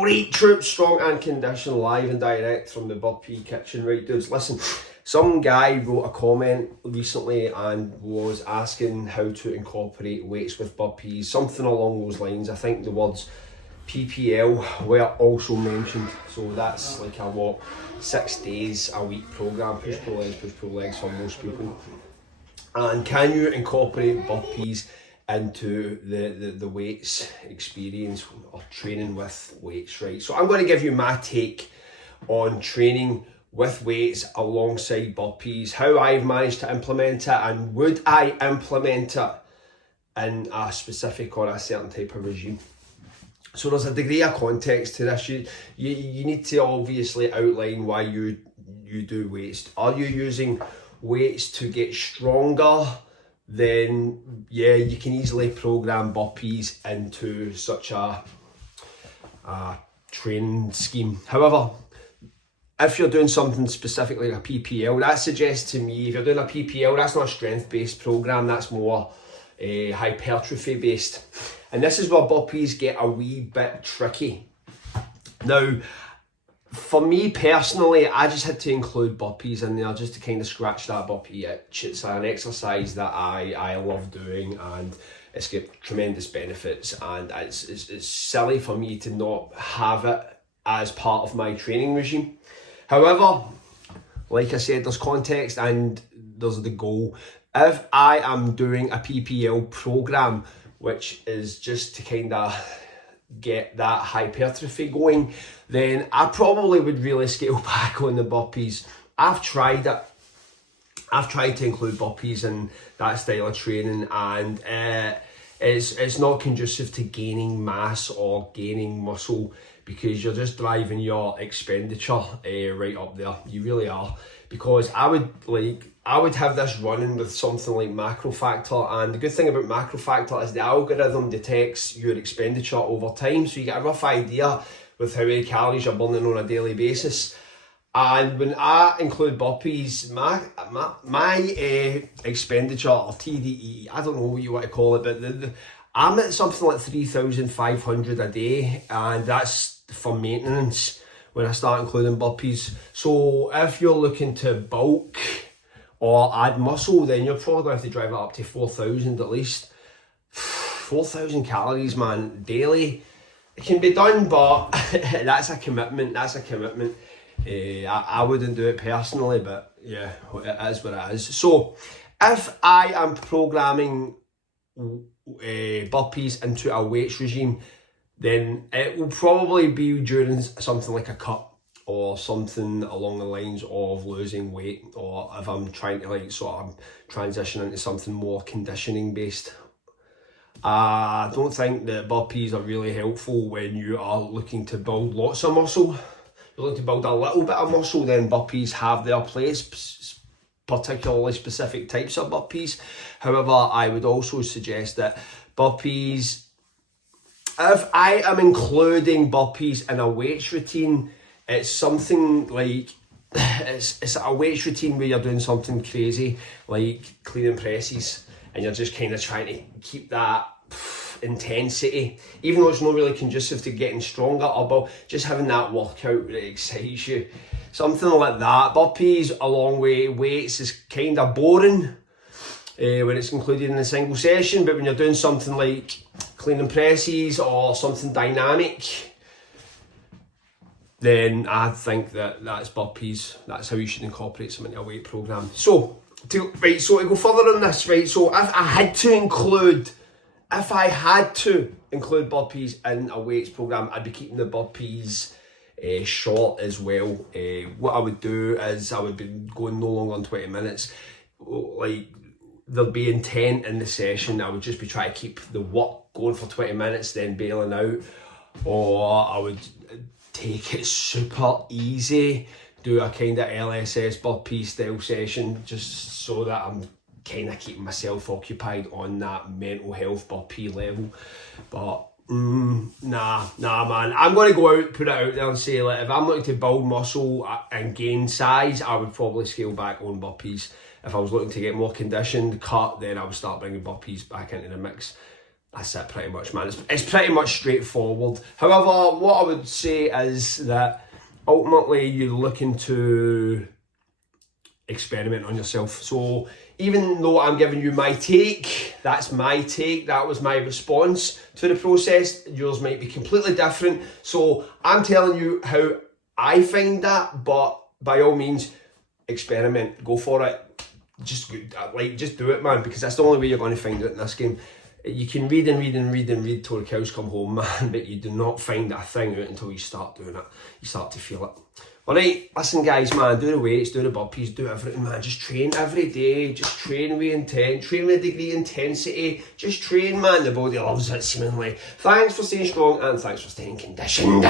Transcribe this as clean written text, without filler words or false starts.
Alright troops, strong and conditioned, live and direct from the Burpee kitchen. Right dudes, listen, some guy wrote a comment recently and was asking how to incorporate weights with burpees, something along those lines. I think the words PPL were also mentioned, so that's like a 6 days a week program, push pull legs for most people. And can you incorporate burpees into the weights experience or training with weights, right? So I'm going to give you my take on training with weights alongside burpees, how I've managed to implement it, and would I implement it in a specific or a certain type of regime. So there's a degree of context to this. You need to obviously outline why you do weights. Are you using weights to get stronger? Then yeah, you can easily program burpees into such a training scheme. However, if you're doing something specifically like a PPL, that suggests to me, if you're doing a PPL, that's not a strength-based program, that's more hypertrophy-based. And this is where burpees get a wee bit tricky. Now, for me personally, I just had to include burpees in there just to kind of scratch that burpee itch. It's an exercise that I love doing, and it's got tremendous benefits, and it's silly for me to not have it as part of my training regime. However, like I said, there's context and there's the goal. If I am doing a PPL program, which is just to kind of get that hypertrophy going, then I probably would really scale back on the burpees. I've tried it. I've tried to include burpees in that style of training, and it's not conducive to gaining mass or gaining muscle, because you're just driving your expenditure right up there. You really are. Because I would have this running with something like macro factor, and the good thing about macro factor is the algorithm detects your expenditure over time, so you get a rough idea with how many calories you're burning on a daily basis. And when I include burpees, my expenditure, or TDE, I don't know what you want to call it, but I'm at something like 3,500 a day, and that's for maintenance when I start including burpees. So if you're looking to bulk or add muscle, then you're probably going to have to drive it up to 4,000 at least. 4,000 calories, man, daily. It can be done, but that's a commitment. I wouldn't do it personally, but yeah, it is what it is. So if I am programming burpees into a weights regime, then it will probably be during something like a cut or something along the lines of losing weight, or if I'm trying to sort of transition into something more conditioning based. I don't think that burpees are really helpful when you are looking to build lots of muscle. You're looking to build a little bit of muscle, then burpees have their place, particularly specific types of burpees. However, I would also suggest that burpees, if I am including burpees in a weights routine, it's something like, it's a weights routine where you're doing something crazy, like cleaning presses, and you're just kind of trying to keep that intensity, even though it's not really conducive to getting stronger, or just having that workout that excites you. Something like that. Burpees along with weights is kind of boring when it's included in a single session, but when you're doing something like cleaning presses or something dynamic, then I think that's burpees. That's how you should incorporate some into a weight program. So to go further on this, right? So if I had to include burpees in a weights program, I'd be keeping the burpees short as well. What I would do is I would be going no longer than 20 minutes. Like, there'd be intent in the session. I would just be trying to keep the work going for 20 minutes, then bailing out. Or I would take it super easy, do a kind of LSS burpee style session, just so that I'm kind of keeping myself occupied on that mental health burpee level. But nah man, I'm going to go out, put it out there and say, like, if I'm looking to build muscle and gain size, I would probably scale back on burpees. If I was looking to get more conditioned, cut, then I would start bringing burpees back into the mix. That's it pretty much, man. It's pretty much straightforward. However, what I would say is that ultimately you're looking to experiment on yourself. So even though I'm giving you my take, that's my take, that was my response to the process, yours might be completely different. So I'm telling you how I find that, but by all means, experiment, go for it. Just do it, man, because that's the only way you're going to find it in this game. You can read and read and read and read till the cows come home, man, but you do not find that thing out until you start doing it. You start to feel it. Alright, listen guys, man, do the weights, do the burpees, do everything, man. Just train every day, just train with intent, train with a degree of intensity. Just train, man, the body loves it seemingly. Thanks for staying strong and thanks for staying conditioned.